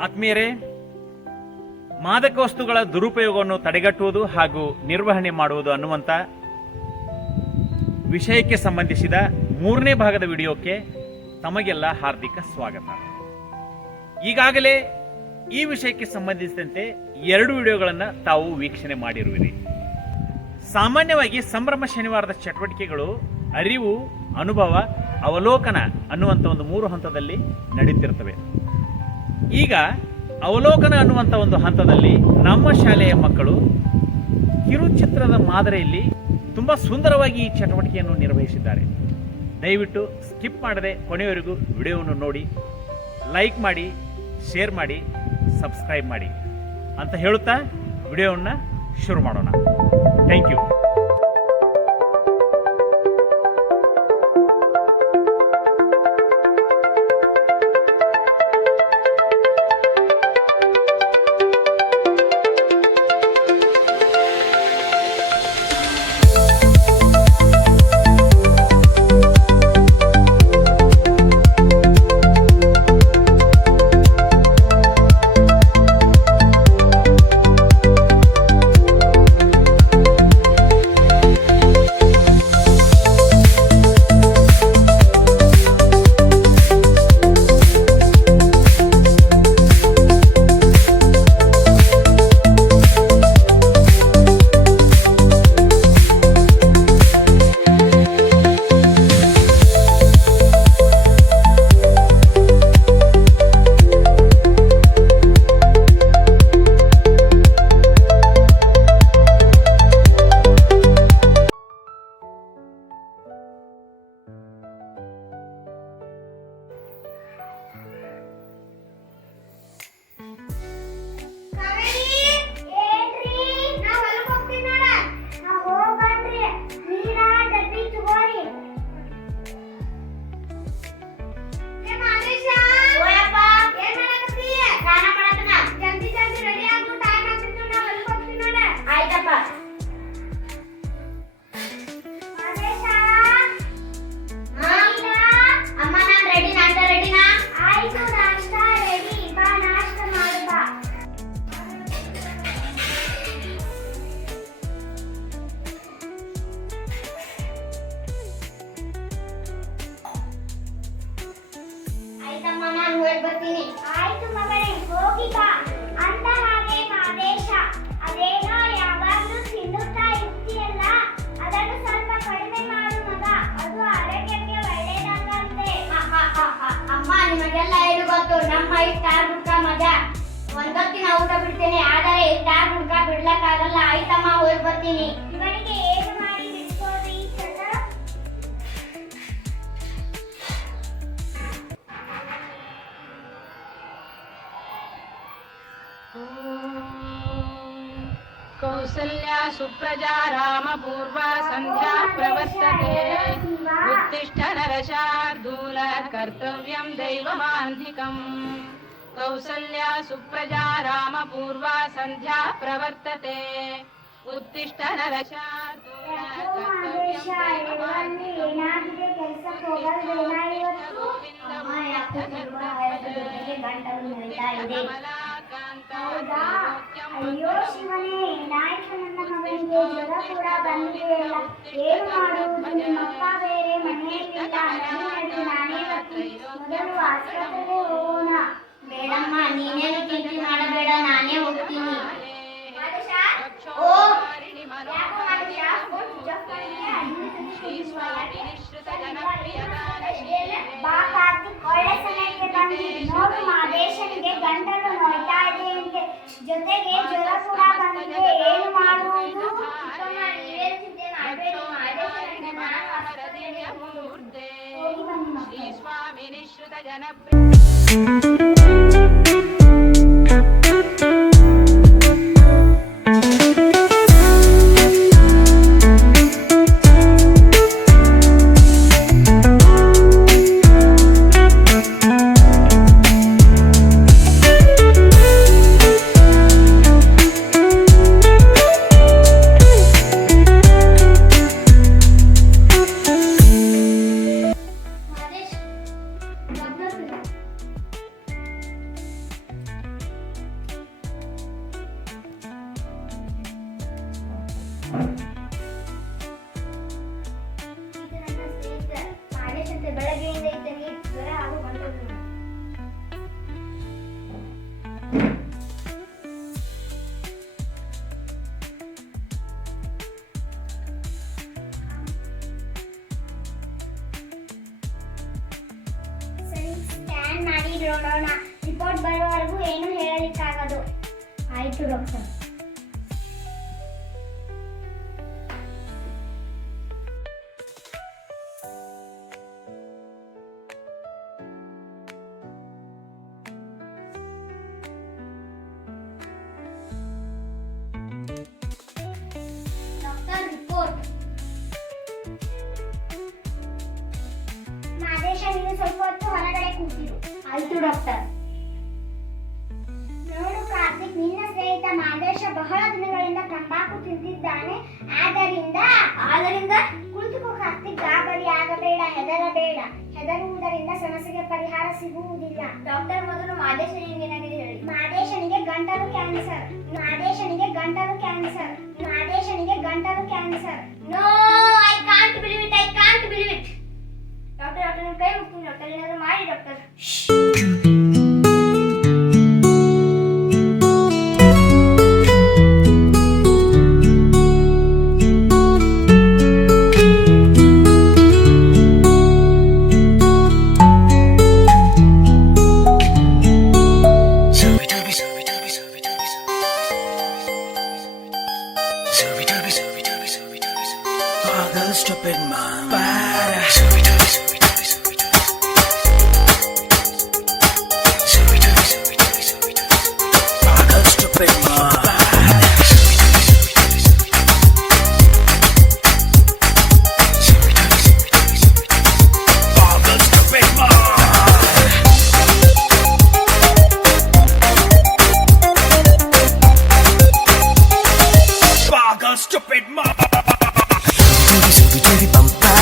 ಆತ್ಮೀಯರೇ ಮಾದಕ ವಸ್ತುಗಳ ದುರುಪಯೋಗವನ್ನು ತಡೆಗಟ್ಟುವುದು ಹಾಗೂ ನಿರ್ವಹಣೆ ಮಾಡುವುದು ಅನ್ನುವಂಥ ವಿಷಯಕ್ಕೆ ಸಂಬಂಧಿಸಿದ ಮೂರನೇ ಭಾಗದ ವಿಡಿಯೋಕ್ಕೆ ತಮಗೆಲ್ಲ ಹಾರ್ದಿಕ ಸ್ವಾಗತ. ಈಗಾಗಲೇ ಈ ವಿಷಯಕ್ಕೆ ಸಂಬಂಧಿಸಿದಂತೆ ಎರಡು ವಿಡಿಯೋಗಳನ್ನು ತಾವು ವೀಕ್ಷಣೆ ಮಾಡಿರುವಿರಿ. ಸಾಮಾನ್ಯವಾಗಿ ಸಂಭ್ರಮ ಶನಿವಾರದ ಚಟುವಟಿಕೆಗಳು, ಅರಿವು, ಅನುಭವ, ಅವಲೋಕನ ಅನ್ನುವಂಥ ಒಂದು ಮೂರು ಹಂತದಲ್ಲಿ ನಡೀತಿರ್ತವೆ. ಈಗ ಅವಲೋಕನ ಅನ್ನುವಂಥ ಒಂದು ಹಂತದಲ್ಲಿ ನಮ್ಮ ಶಾಲೆಯ ಮಕ್ಕಳು ಕಿರುಚಿತ್ರದ ಮಾದರಿಯಲ್ಲಿ ತುಂಬ ಸುಂದರವಾಗಿ ಈ ಚಟುವಟಿಕೆಯನ್ನು ನಿರ್ವಹಿಸಿದ್ದಾರೆ. ದಯವಿಟ್ಟು ಸ್ಕಿಪ್ ಮಾಡದೆ ಕೊನೆಯವರೆಗೂ ವಿಡಿಯೋವನ್ನು ನೋಡಿ, ಲೈಕ್ ಮಾಡಿ, ಶೇರ್ ಮಾಡಿ, ಸಬ್ಸ್ಕ್ರೈಬ್ ಮಾಡಿ ಅಂತ ಹೇಳುತ್ತಾ ವಿಡಿಯೋವನ್ನು ಶುರು ಮಾಡೋಣ. Thank you. ಒಂದೊತ್ತಿನ ಊಟ ಬಿಡ್ತೇನೆ ಆದರೆ ಟಾರ್ ಹುಡ್ಕ ಬಿಡ್ಲಕ್ಕಾಗಲ್ಲ. ಆಯ್ತಮ್ಮ ಹೋಗಿ ಬರ್ತೀನಿ. ಇವರಿಗೆ ಏನು ಮಾಡಿ ಬಿಡ್ಕೋರಿ ಕೌಸಲ್ಯ ಸುಪ್ರಜಾ ರಾಮ ಪೂರ್ವ ಸಂಧ್ಯಾ ಪ್ರವರ್ತತೆ. ಉತ್ತಿಷ್ಠ ನರಶಾರ್ದೂಲ ಕರ್ತವ್ಯಂ ದೈವಮಾಂಧಿಕಂ. कौसल्या सुप्रजा रामपूर्वा सन्ध्या प्रवर्तते उत्तिष्ठ नरशार्दूल कर्तव्यं दैवमान्धिकम् ಏನಾಗಿದೆ ಕೆಲ್ಸಕ್ಕೆ ಹೋಗಲ್ವೇನ ಇವತ್ತು ಅಮ್ಮ ಯಾಕೆ ತುಂಬಾ ಹಳದ ಜೊತೆಗೆ ಗಂಟಲು ನೋಯ್ತಾ ಇದೆ ಹೌದಾ ಅಯ್ಯೋ ಶಿವನೇ ಏನಾಯ್ತು ನನ್ನ ಮಗನಿಗೆ ಜ್ವರ ಕೂಡ ಬಂದಿದೆಯಲ್ಲ ಏನು ಮಾಡುವುದು ನಿಮ್ಮಪ್ಪ ಬೇರೆ ಮನೆಯಲ್ಲಿಲ್ಲ ನಡಿ ನಾನೇ ಬರ್ತೀನಿ ಮೊದಲು ಆಸ್ಪತ್ರೆಗೆ ಹೋಗೋಣ ಬೇಡಮ್ಮ ನೀನೇ ಚಿಂತೆ ಮಾಡಬೇಡ ನಾನೇ ಹೋಗ್ತೀನಿ ಬಾ ಕಾರ್ತಿಕ್ ಒಳ್ಳೆ ಸಮಯಕ್ಕೆ ಬಂದಿ ನೋಡು ಮಹೇಶನಿಗೆ ಗಂಟಲು ನೋಯ್ತಾ ಇದೆ ಎಂತೆ ಜೊತೆಗೆ ಜ್ವರ ಕೂಡ ಬಂದಿದೆ ಏನು ಮಾಡುವುದು ನೀವೇ ಚಿಂತೆ ಮಾಡಬೇಡಿ ಮಹೇಶನಿಗೆ ನಾನು ಆಸ್ಪತ್ರೆಗೆ ಹೋಗ್ತೇನೆ శ్రీ స్వామిని శ్రుత జన ನೋಡೋಣ. ರಿಪೋರ್ಟ್ ಬರೋವರೆಗೂ ಏನು ಹೇಳಲಿಕ್ಕಾಗದು. ಆಯ್ತು ಡಾಕ್ಟರ್ ಆಯ್ತು ಡಾಕ್ಟರ್. ನೋಡು ಕಾರ್ತಿಕ್ ನಿನ್ನ ಸ್ನೇಹಿತ ಮಾದೇಶ ಬಹಳ ದಿನಗಳಿಂದ ತಂಬಾಕು ತಿಂದಿದ್ದಾನೆ ಆದ್ದರಿಂದ ಆದ್ದರಿಂದ ಕುಳಿತುಕೋ ಕಾರ್ತಿಕ್ ಗಾಬರಿ ಆಗಬೇಡ ಹೆದರಬೇಡ. ಹೆದರುವುದರಿಂದ ಸಮಸ್ಯೆಗೆ ಪರಿಹಾರ ಸಿಗುವುದಿಲ್ಲ. ಡಾಕ್ಟರ್ ಮೊದಲು ಮಾದೇಶನಿಗೆ ಏನಾಗಿದೆ ಹೇಳಿ. ಮಾದೇಶನಿಗೆ ಗಂಟಲು ಕ್ಯಾನ್ಸರ್. ಮಾದೇಶನಿಗೆ ಗಂಟಲು ಕ್ಯಾನ್ಸರ್. ಮಾದೇಶನಿಗೆ ಗಂಟಲು cancer. No I can't believe it I can't believe it doctor doctor ಕೈ ಮುಗ್ತೀನಿ ಡಾಕ್ಟರ್ ಏನಾದ್ರು ಮಾಡಿ ಡಾಕ್ಟರ್